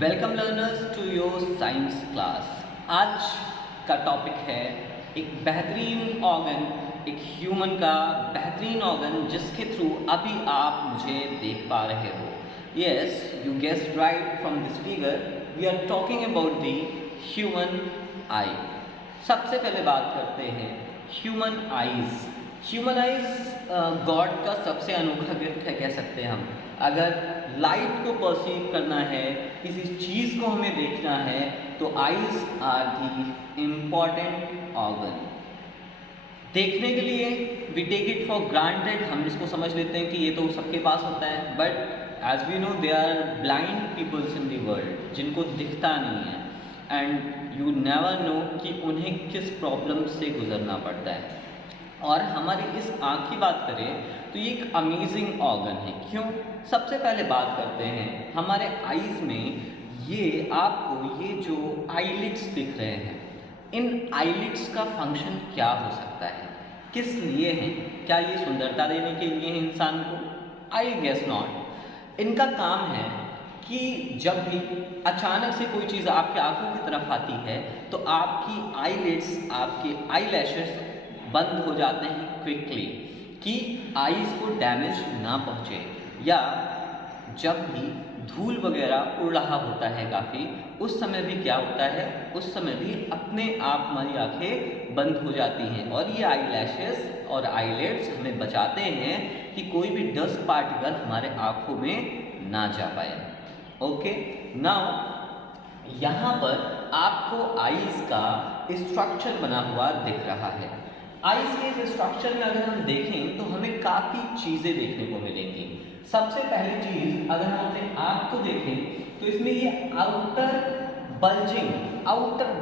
Welcome learners to your science class. आज का topic है एक बेहतरीन ऑर्गन, एक ह्यूमन का बेहतरीन ऑर्गन जिसके थ्रू अभी आप मुझे देख पा रहे हो। Yes, you guessed right from this figure, we are talking about the human eye. सबसे पहले बात करते हैं human eyes. Human eyes God का सबसे अनोखा गिफ्ट है, कह सकते हैं हम। अगर लाइट को परसीव करना है, किसी चीज़ को हमें देखना है, तो eyes are the important organ. देखने के लिए we take it for granted, हम इसको समझ लेते हैं कि ये तो सबके पास होता है, but as we know they are blind peoples in the world, जिनको दिखता नहीं है, एंड यू नेवर नो कि उन्हें किस प्रॉब्लम से गुजरना पड़ता है। और हमारी इस आँख की बात करें तो ये एक अमेजिंग ऑर्गन है। क्यों? सबसे पहले बात करते हैं हमारे आईज़ में, ये आपको ये जो आईलिड्स दिख रहे हैं, इन आईलिड्स का फंक्शन क्या हो सकता है, किस लिए हैं? क्या ये सुंदरता देने के लिए है इंसान को? I guess not. इनका काम है कि जब भी अचानक से कोई चीज़ आपके आंखों की तरफ आती है तो आपकी आईलिड्स, आपके आई लैशेस बंद हो जाते हैं क्विकली, कि आईज़ को डैमेज ना पहुँचे। या जब भी धूल वगैरह उड़ रहा होता है काफ़ी, उस समय भी क्या होता है, उस समय भी अपने आप हमारी आँखें बंद हो जाती हैं, और ये आई लैशेस और आईलिड्स हमें बचाते हैं कि कोई भी डस्ट पार्टिकल हमारे आँखों में ना जा पाए। ओके, नाउ यहाँ पर आपको आईज़ का स्ट्रक्चर बना हुआ दिख रहा है। आईज़ के इस स्ट्रक्चर में अगर हम देखें तो हमें काफ़ी चीज़ें देखने को मिलेंगी। सबसे पहली चीज़, अगर हम अपने आँख को देखें तो इसमें ये आउटर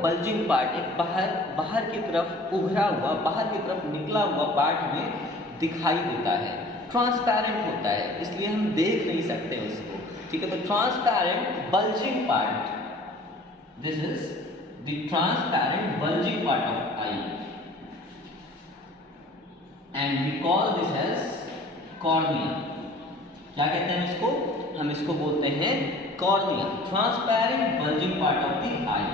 बल्जिंग पार्ट, एक बाहर की तरफ उभरा हुआ, बाहर की तरफ निकला हुआ पार्ट हमें दिखाई देता है। ट्रांसपेरेंट होता है, इसलिए हम देख नहीं सकते उसको, ठीक है। तो transparent bulging part, this is the transparent bulging part of eye, and we call this as cornea. क्या कहते हैं इसको? हम इसको बोलते हैं cornea, transparent bulging part of the eye.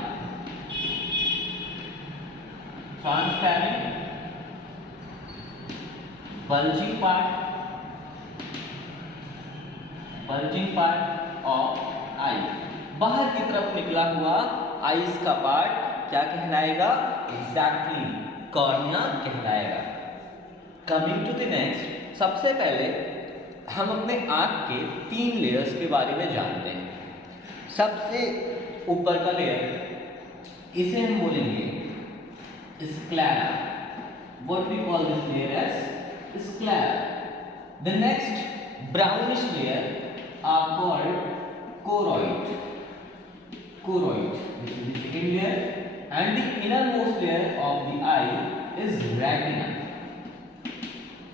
Transparent bulging part of eye, बाहर की तरफ निकला हुआ आईज का पार्ट क्या कहलाएगा? एग्जैक्टली कॉर्निया कहलाएगा। कमिंग टू द नेक्स्ट, सबसे पहले हम अपने आँख के 3 लेयर्स के बारे में जानते हैं। सबसे ऊपर का लेयर, इसे हम बोलेंगे sclera. What we call this layer as sclera. The next brownish layer are called choroid. This is the second layer, and the innermost layer of the eye is retina.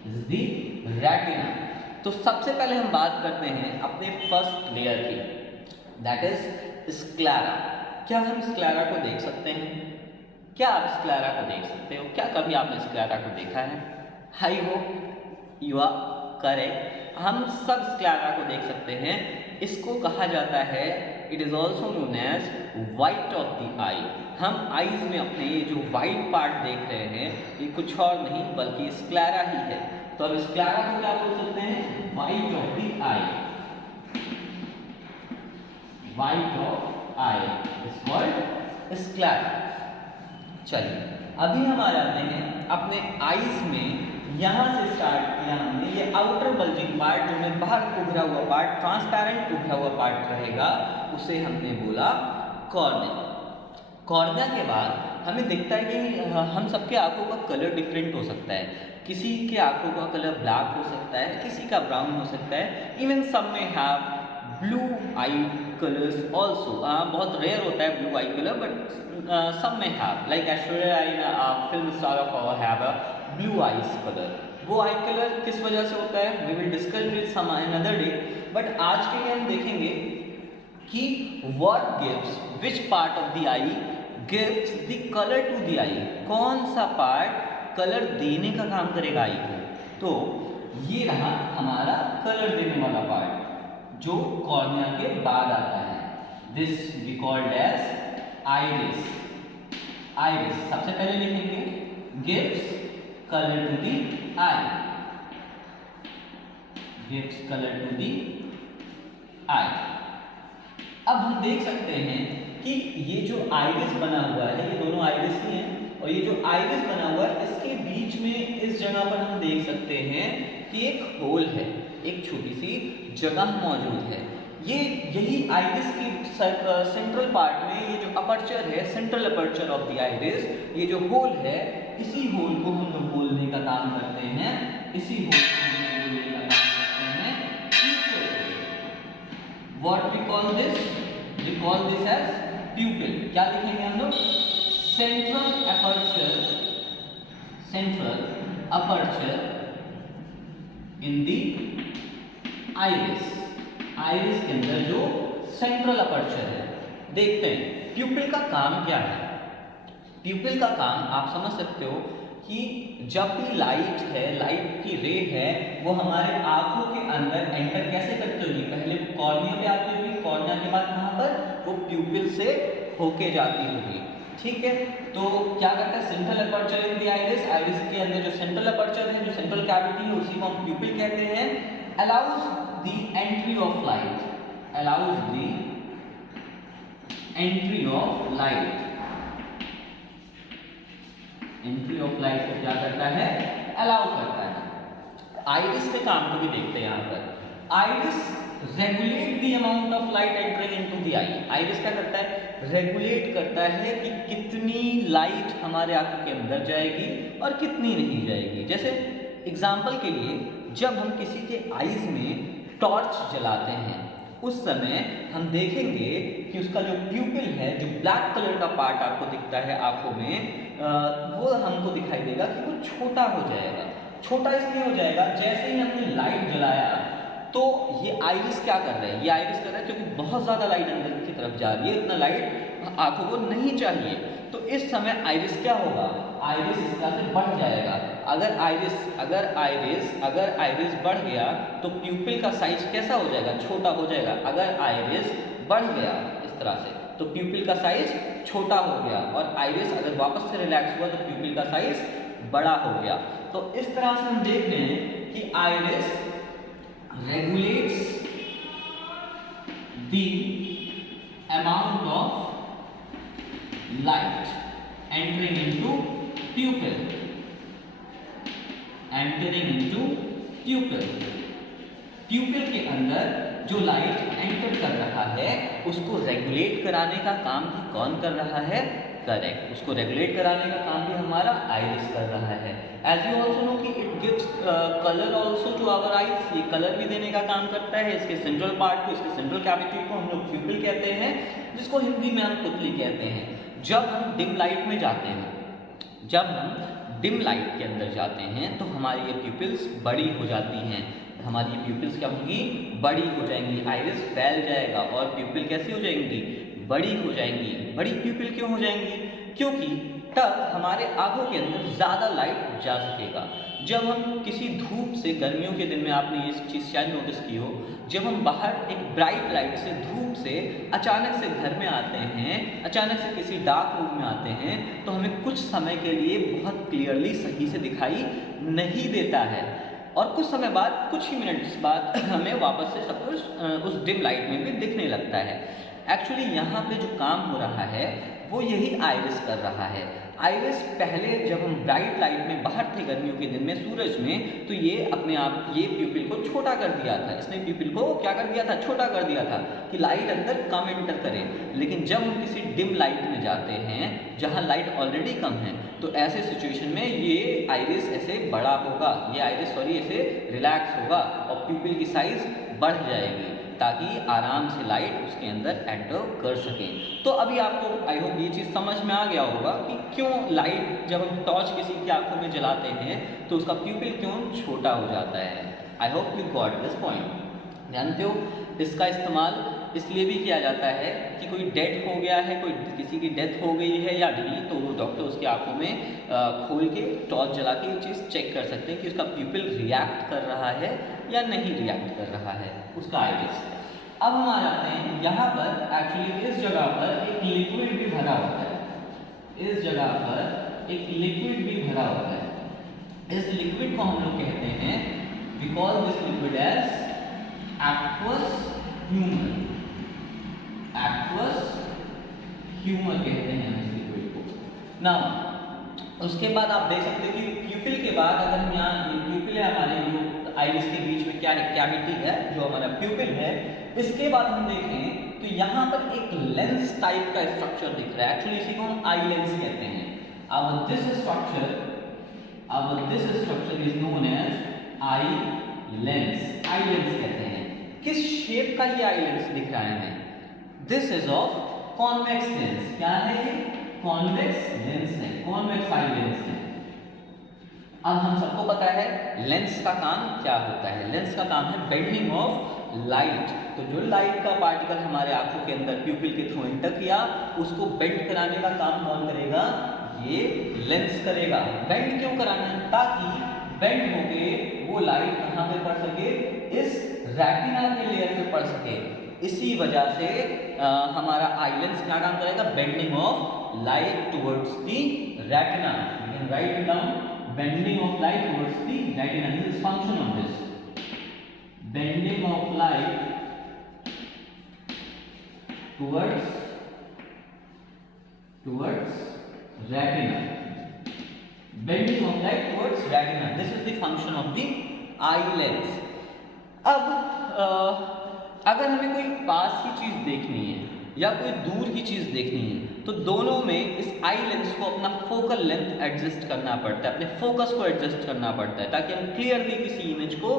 This is the retina. तो सबसे पहले हम बात करते हैं अपने first layer की, that is sclera. क्या हम स्क्लेरा को देख सकते हैं? क्या आप स्क्लेरा को देख सकते हो? क्या कभी आपने स्क्लेरा को देखा है? I hope you are correct. हम सब स्क्लेरा को देख सकते हैं। इसको कहा जाता है, it is also known as white of the eye. हम आईज में अपने ये जो वाइट पार्ट देख रहे हैं, ये कुछ और नहीं बल्कि स्क्लेरा ही है। तो अब स्क्लेरा को क्या बोल सकते हैं? White of the I. White of I is called sclera. चलिए, अभी हम आ जाते हैं अपने आईज में। यहाँ से स्टार्ट किया हमने, ये आउटर बल्जिंग पार्ट जो में बाहर उभरा हुआ पार्ट, ट्रांसपेरेंट उभरा हुआ पार्ट रहेगा, उसे हमने बोला कॉर्निया। कॉर्निया के बाद हमें दिखता है कि हम सबके आंखों का कलर डिफरेंट हो सकता है। किसी के आंखों का कलर ब्लैक हो सकता है, किसी का ब्राउन हो सकता है, even some may have blue eye colours also. बहुत रेयर होता है blue eye colour, but some may have, like Aishwarya Rai film star of our have a blue eyes colour. वो आई कलर किस वजह से होता है, we will discuss it some another day, but आज के लिए हम देखेंगे कि what gives, which part of the eye gives the colour to the eye. कौन सा पार्ट कलर देने का काम करेगा आई को? तो ये रहा हमारा कलर देने वाला पार्ट, जो कॉर्निया के बाद आता है। This we called as iris. Iris सबसे पहले लिखेंगे gives colour to the eye, gives colour to the eye. अब हम देख सकते हैं कि ये जो आइरिस बना हुआ है, ये दोनों आइरिस ही हैं, और ये जो आइरिस बना हुआ है इसके बीच में इस जगह पर हम देख सकते हैं कि एक होल है, एक छोटी सी जगह मौजूद है। ये यही आइरिस की सेंट्रल पार्ट में ये जो अपर्चर है, central aperture of the iris, ये जो होल है, इसी होल को हम लोग बोलने का काम करते हैं, इसी होल को हम लोग बोलने का काम करते हैं pupil. What we call this? We call this as pupil. क्या लिखेंगे हम लोग? Central aperture, central aperture in the iris. Iris के अंदर जो सेंट्रल अपर्चर है। देखते हैं प्यूपिल का काम क्या है। प्यूपिल का काम आप समझ सकते हो कि जब भी लाइट है, लाइट की रे है, वो हमारे आंखों के अंदर एंटर कैसे करती होगी? पहले वो कॉर्निया पे आती होगी, कॉर्निया के बाद कहाँ पर? वो प्यूपिल से होके जाती होगी। ठीक है, तो क्या करता है central aperture in the iris. Iris के अंदर जो सेंट्रल अपर्चर है, जो सेंट्रल कैविटी है, उसी को हम प्यूपिल कहते हैं। Allows the entry of light, allows the entry of light. Entry of light को क्या करता है? अलाउ करता है। आइरिस के काम को भी देखते हैं यहाँ पर। Iris regulate the amount of light entering into the I. Iris क्या करता है? रेगुलेट करता है कि कितनी लाइट हमारे आंखों के अंदर जाएगी और कितनी नहीं जाएगी। जैसे एग्जाम्पल के लिए, जब हम किसी के आईज में टॉर्च जलाते हैं, उस समय हम देखेंगे कि उसका जो प्यूपिल है, जो ब्लैक कलर का पार्ट आपको दिखता है आंखों में, वो हमको दिखाई देगा कि वो छोटा हो जाएगा। छोटा इसलिए हो जाएगा, जैसे ही हमने लाइट जलाया तो ये आइरिस क्या कर रहा है? ये आइरिस कर रहा है क्योंकि बहुत ज़्यादा लाइट अंदर की तरफ जा रही है, इतना लाइट आंखों को नहीं चाहिए। तो इस समय आइरिस क्या होगा? आइरिस इस तरह से बढ़ जाएगा। अगर आइरिस बढ़ गया तो प्यूपिल का साइज कैसा हो जाएगा? छोटा हो जाएगा। अगर आइरिस बढ़ गया इस तरह से तो प्यूपिल का साइज छोटा हो गया, और आइरिस अगर वापस से रिलैक्स हुआ तो प्यूपिल का साइज बड़ा हो गया। तो इस तरह से हम देख रहे हैं कि iris regulates the amount of light entering into pupil, entering into pupil। प्यूपिल के अंदर जो लाइट एंटर कर रहा है उसको रेगुलेट कराने का काम भी कौन कर रहा है? करेक्ट, उसको रेगुलेट कराने का काम भी हमारा आइरिस कर रहा है। एज यू ऑल्सो नो कि it gives colour also to our eyes. ये कलर भी देने का काम करता है। इसके सेंट्रल पार्ट को, इसके सेंट्रल कैविटी को हम लोग प्यूपिल कहते हैं, जिसको हिंदी में हम पुतली कहते हैं। जब हम डिम लाइट में जाते हैं, जब हम डिम लाइट के अंदर जाते हैं तो हमारी ये प्यूपिल्स बड़ी हो जाती हैं। हमारी ये प्यूपिल्स क्या होंगी? बड़ी हो जाएंगी। आइरिस फैल जाएगा और प्यूपिल कैसी हो जाएंगी? बड़ी हो जाएंगी। बड़ी प्यूपिल क्यों हो जाएंगी? क्योंकि तब हमारे आंखों के अंदर ज़्यादा लाइट जा सकेगा। जब हम किसी धूप से, गर्मियों के दिन में आपने ये चीज़ शायद नोटिस की हो, जब हम बाहर एक ब्राइट लाइट से, धूप से अचानक से घर में आते हैं, अचानक से किसी डार्क रूम में आते हैं, तो हमें कुछ समय के लिए बहुत क्लियरली सही से दिखाई नहीं देता है, और कुछ समय बाद, कुछ ही मिनट्स बाद हमें वापस से सब कुछ उस डिम लाइट में भी दिखने लगता है। एक्चुअली यहाँ पे जो काम हो रहा है वो यही आइरिस कर रहा है। आइरिस पहले जब हम ब्राइट लाइट में बाहर थे गर्मियों के दिन में, सूरज में, तो ये अपने आप ये प्यूपिल को छोटा कर दिया था। इसने प्यूपिल को क्या कर दिया था? छोटा कर दिया था कि लाइट अंदर कम एंटर करे। लेकिन जब हम किसी डिम लाइट में जाते हैं जहाँ लाइट ऑलरेडी कम है, तो ऐसे सिचुएशन में ये आइरिस ऐसे बड़ा होगा, ये आइरिस ऐसे रिलैक्स होगा और प्यूपिल की साइज बढ़ जाएगी ताकि आराम से लाइट उसके अंदर एंटर कर सकें। तो अभी आपको आई होप ये चीज़ समझ में आ गया होगा कि क्यों लाइट जब हम टॉर्च किसी की आंखों में जलाते हैं तो उसका प्यूपिल क्यों छोटा हो जाता है। I hope you got this point. जानते हो इसका इस्तेमाल इसलिए भी किया जाता है कि कोई डेथ हो गया है, कोई किसी की डेथ हो गई है या नहीं, तो डॉक्टर उसकी आंखों में खोल के टॉर्च जला के ये चीज़ चेक कर सकते हैं कि उसका प्यूपिल रिएक्ट कर रहा है या नहीं रिएक्ट कर रहा है, उसका आइरिस। अब हम आ जाते हैं यहाँ पर, एक्चुअली इस जगह पर एक लिक्विड भी भरा होता है, इस जगह पर एक लिक्विड भी भरा होता है। इस लिक्विड को हम लोग कहते हैं, we call this liquid as aqueous humour, aqueous humour कहते हैं हम इस लिक्विड को। नाउ उसके बाद आप देख सकते हैं कि प्यूपिल के बाद अगर हम यहाँ, ये प्यूपिल है हमारे जो आइरिस के बीच में क्या है, कैविटी है जो हमारा प्यूपिल है, इसके बाद हम देखें तो यहाँ पर एक लेंस टाइप का स्ट्रक्चर दिख रहा है, एक्चुअली इसी को हम आई लेंस कहते हैं। अब this structure is known as eye lens, eye lens कहते हैं। किस शेप का ये आई लेंस दिख रहा है हमें? This is of convex lens. क्या है ये? कॉन्वेक्स लेंस है, कॉन्वेक्स आई लेंस है। अब हम सबको पता है लेंस का काम क्या होता है। लेंस का काम है बेंडिंग ऑफ लाइट। तो जो लाइट का पार्टिकल हमारे आंखों के अंदर प्यूपिल के थ्रू एंटर किया, उसको बेंड कराने का काम कौन करेगा? ये लेंस करेगा। बेंड क्यों कराना है? ताकि बेंड होके वो लाइट कहाँ पे पड़ सके? इस रेटिना के लेयर पे पड़ सके। इसी वजह से हमारा आई लेंस क्या काम करेगा? Bending of light towards the retina. You can write it down, bending of light towards the retina. This is function of this. Bending of light towards retina. Bending of light towards retina. This is the function of the eye lens. अब अगर हमें कोई पास की चीज देखनी है या कोई दूर की चीज़ देखनी है, तो दोनों में इस आई लेंस को अपना फोकल लेंथ एडजस्ट करना पड़ता है, अपने फोकस को एडजस्ट करना पड़ता है, ताकि हम क्लियरली किसी इमेज को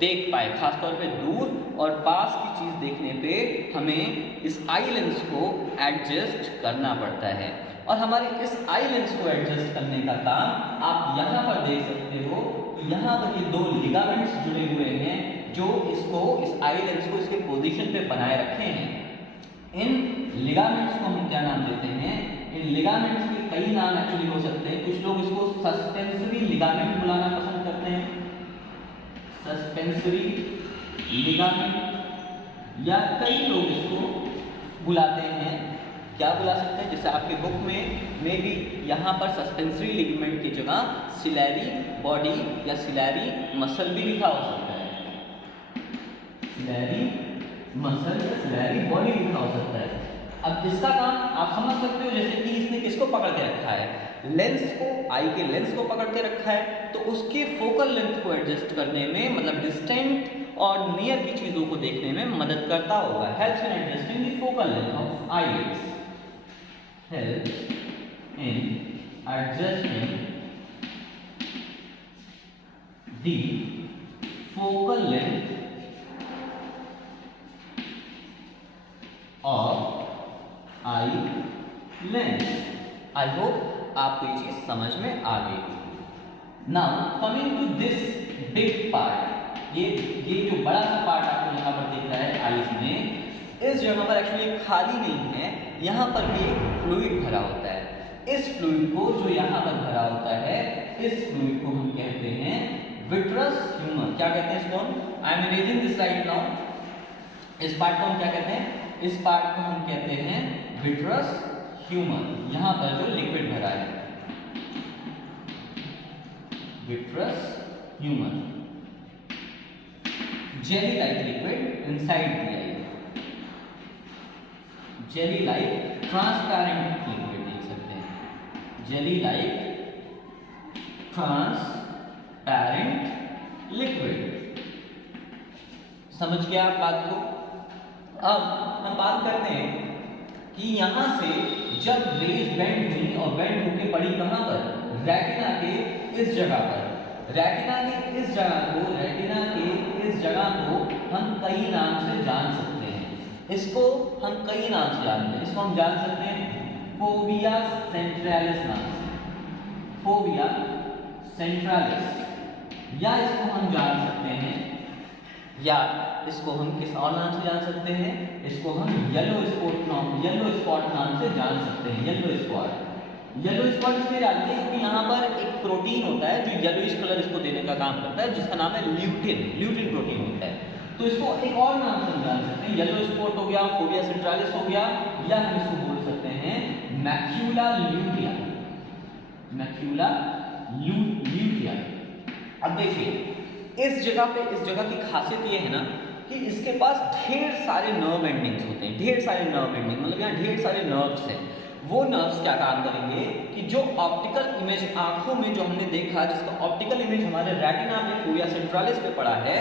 देख पाए। खासतौर पे दूर और पास की चीज़ देखने पे हमें इस आई लेंस को एडजस्ट करना पड़ता है। और हमारे इस आई लेंस को एडजस्ट करने का काम आप यहाँ पर देख सकते हो। यहाँ पर ये दो लिगामेंट्स जुड़े हुए हैं जो इसको, इस आई लेंस को इसके पोजीशन पे बनाए रखे हैं। इन लिगामेंट्स को हम क्या नाम देते हैं? इन लिगामेंट्स के कई नाम एक्चुअली हो सकते हैं। कुछ लोग इसको सस्पेंसरी लिगामेंट बुलाना पसंद करते हैं, सस्पेंसरी लिगामेंट, या कई लोग इसको बुलाते हैं, क्या बुला सकते हैं? जैसे आपके बुक में भी यहाँ पर सस्पेंसरी लिगामेंट की जगह सिलेरी बॉडी या सिलेरी मसल भी लिखा हो सकता है, सिलेरी मसल या सिलेरी बॉडी लिखा हो सकता है। अब इसका काम आप समझ सकते हो, जैसे कि इसने किसको पकड़ के रखा है? लेंस को, आई के लेंस को पकड़ के रखा है, तो उसके फोकल लेंथ को एडजस्ट करने में, मतलब डिस्टेंट और नियर की चीज़ों को देखने में मदद करता होगा। Helps in adjusting the focal length of eye lens, helps in adjusting the focal length of eye lens. I hope आपको ये चीज समझ में आ गई। Now coming to this big part, ये जो बड़ा सा पार्ट आपको यहाँ पर दिख रहा है आईज में, इस जगह पर एक्चुअली खाली नहीं है, यहाँ पर भी एक फ्लूइड भरा होता है। इस फ्लूइड को, जो यहाँ पर भरा होता है, इस फ्लूइड को हम कहते हैं विट्रस ह्यूमर। क्या कहते हैं इसको हम? I am erasing this right now. इस पार्ट को हम क्या कहते हैं? इस पार्ट को हम कहते हैं विट्रस ह्यूमर। यहाँ पर जो लिक्विड भरा है, vitreous humour, jelly like liquid inside the I, jelly like transparent liquid देख सकते हैं, जेली लाइक ट्रांसपेरेंट लिक्विड। समझ गया आप बात को? अब हम बात करते हैं कि यहाँ से जब रेज बेंड हुई और बेंड होके पड़ी कहाँ पर? रेटिना के इस जगह पर। रेटिना के इस जगह को हम कई नाम से जान सकते हैं। इसको हम कई नाम से जानते हैं। इसको हम जान सकते हैं फोविया सेंट्रालिस नाम से, फोविया सेंट्रालिस, या इसको हम जान सकते हैं, या इसको हम किस और नाम से जान सकते हैं? इसको हम येलो स्पॉट नाम से जान सकते हैं। येलो स्पॉट इसलिए जानते हैं क्योंकि यहाँ पर एक प्रोटीन होता है जो येलोइश कलर इसको देने का काम करता है, जिसका नाम है ल्यूटिन। ल्यूटिन प्रोटीन होता है। तो इसको एक और नाम से जान सकते हैं, येलो स्पॉट हो गया, फोबिया सेंट्रालिस हो गया, या हम इसको बोल सकते हैं मैक्यूला ल्यूटिया, मैक्यूला ल्यूटिया। अब देखिए इस जगह की खासियत ये है ना कि इसके पास ढेर सारे नर्व एंडिंग्स होते हैं, ढेर सारे नर्व एंडिंग, मतलब यहाँ ढेर सारे नर्व्स हैं। वो नर्व्स क्या काम करेंगे कि जो ऑप्टिकल इमेज आंखों में जो हमने देखा, जिसका ऑप्टिकल इमेज हमारे रेटिना में फोविया सेंट्रालिस पे पड़ा है,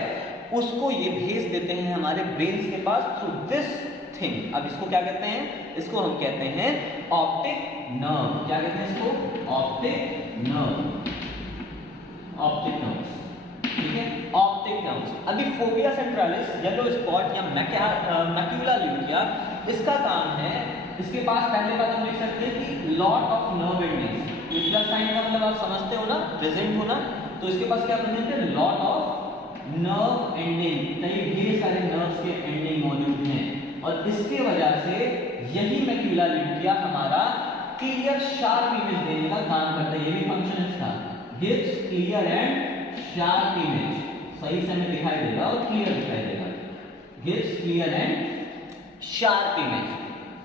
उसको ये भेज देते हैं हमारे ब्रेन के पास थ्रू दिस थिंग। अब इसको क्या कहते हैं? इसको हम कहते हैं ऑप्टिक नर्व। क्या कहते हैं इसको? ऑप्टिक नर्व, ऑप्टिक नर्व्स, ठीक है, ऑप्टिक नर्व्स। अभी फोविया सेंट्रालिस, येलो स्पॉट या मैक्यूला ल्यूटिया, इसका काम है, इसके पास पहले बात हम लिख सकते हैं कि लॉट ऑफ नर्व एंडिंग्स। ये प्लस साइन का मतलब आप समझते हो ना, प्रेजेंट होना, तो इसके पास क्या प्रेजेंट है? लॉट ऑफ नर्व एंडिंग, कई ढेर सारे नर्व्स के एंडिंग मौजूद हैं, और इसके वजह से यही मैक्यूला ल्यूटिया हमारा क्लियर शार्प इमेज देने का काम करता है। ये भी फंक्शन इसका, gives clear and sharp image. सही से हमें दिखाई देगा और क्लियर दिखाई देगा, gives clear and sharp image.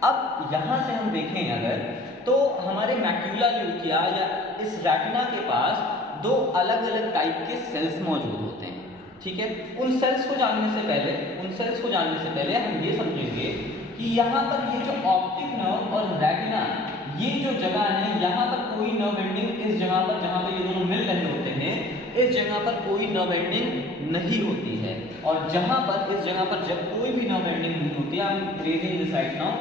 अब यहां से हम देखें अगर, तो हमारे मैक्यूला ल्यूटिया या इस रेटिना के पास दो अलग अलग टाइप के सेल्स मौजूद होते हैं, ठीक है। उन सेल्स को जानने से पहले हम ये समझेंगे कि यहाँ पर ये जो ऑप्टिक नर्व और रेटिना, ये जो जगह है, यहाँ पर कोई नर्व एंडिंग, इस जगह पर जहाँ पर ये दोनों मिल रहे होते हैं, इस जगह पर कोई नर्व एंडिंग नहीं होती है, और जहाँ पर इस जगह पर जब कोई भी नर्व एंडिंग नहीं होती है, I am tracing this right now,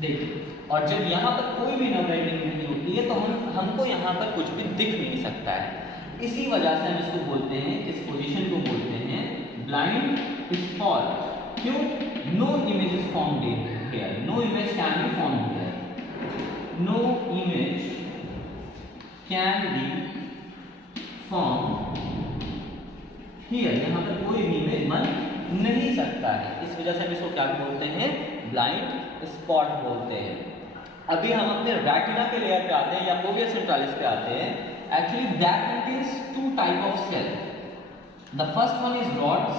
देखिए, और जब यहाँ पर कोई भी नर्व एंडिंग नहीं होती है तो हमको यहाँ पर कुछ भी दिख नहीं सकता है। इसी वजह से हम इसको बोलते हैं, इस पोजीशन को बोलते हैं ब्लाइंड स्पॉट। क्यों? No image is formed here, no image can be formed here, no image can be formed here, यहाँ पर कोई भी इमेज बन नहीं सकता है। इस वजह से हम इसको क्या बोलते हैं? ब्लाइंड स्पॉट बोलते हैं। अभी हम अपने रेटिना के लेयर पे आते हैं या फोविया सेंट्रालिस पे आते हैं। Actually that contains two type of cell, the first one is rods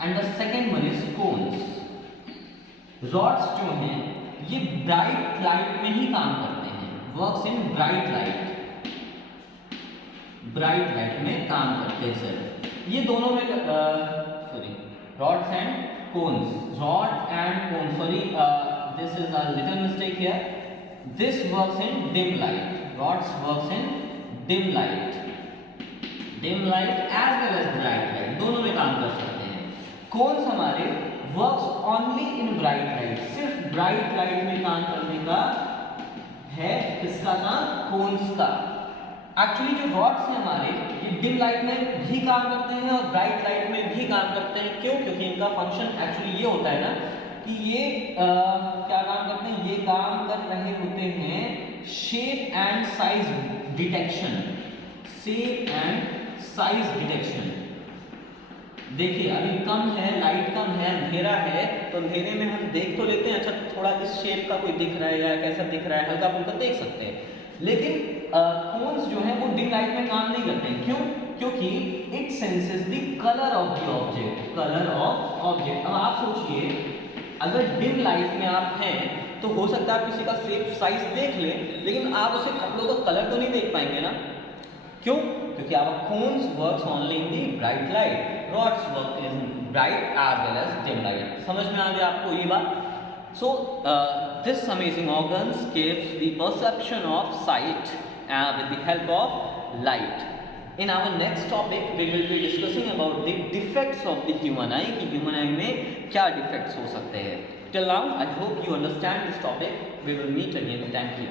and the second one is cones. Rods जो हैं ये ब्राइट लाइट में ही काम करते हैं, works in bright light, bright light में काम करते हैं सर। ये दोनों में rods and cones, rod and cone, sorry, this is a little mistake here, this works in dim light, rods works in dim light as well as bright light, दोनों में काम कर सकते हैं। cones हमारे works only in bright light, सिर्फ bright light में काम करने का है, किसका काम? cones का। एक्चुअली जो रॉड्स हैं हमारे, ये डिम लाइट में भी काम करते हैं और ब्राइट लाइट में भी काम करते हैं। क्यों? क्योंकि इनका फंक्शन एक्चुअली ये होता है ना कि ये क्या काम करते हैं? ये काम कर रहे होते हैं shape and size detection, shape and size detection. देखिए अभी कम है, लाइट कम है, अंधेरा है, तो अंधेरे में हम देख तो लेते हैं, अच्छा थोड़ा इस शेप का कोई दिख रहा है या कैसा दिख रहा है, हल्का फुल्का देख सकते हैं। लेकिन कोन्स जो है वो डिम लाइट में काम नहीं करते हैं। क्यों? क्योंकि it senses the colour of the object, colour of object. अब आप सोचिए, अगर डिम लाइट में आप हैं तो हो सकता है आप किसी का शेप साइज देख लें, लेकिन आप उसे कपड़ों का कलर तो नहीं देख पाएंगे ना। क्यों? क्योंकि our cones works only in the bright light, rods work in bright as well as dim light. समझ में आ गया आपको ये बात? So this amazing organs gives the perception of sight with the help of light. In our next topic we will be discussing about the defects of the human eye, कि human eye में क्या defects हो सकते हैं। Till now I hope you understand this topic. We will meet again. Thank you.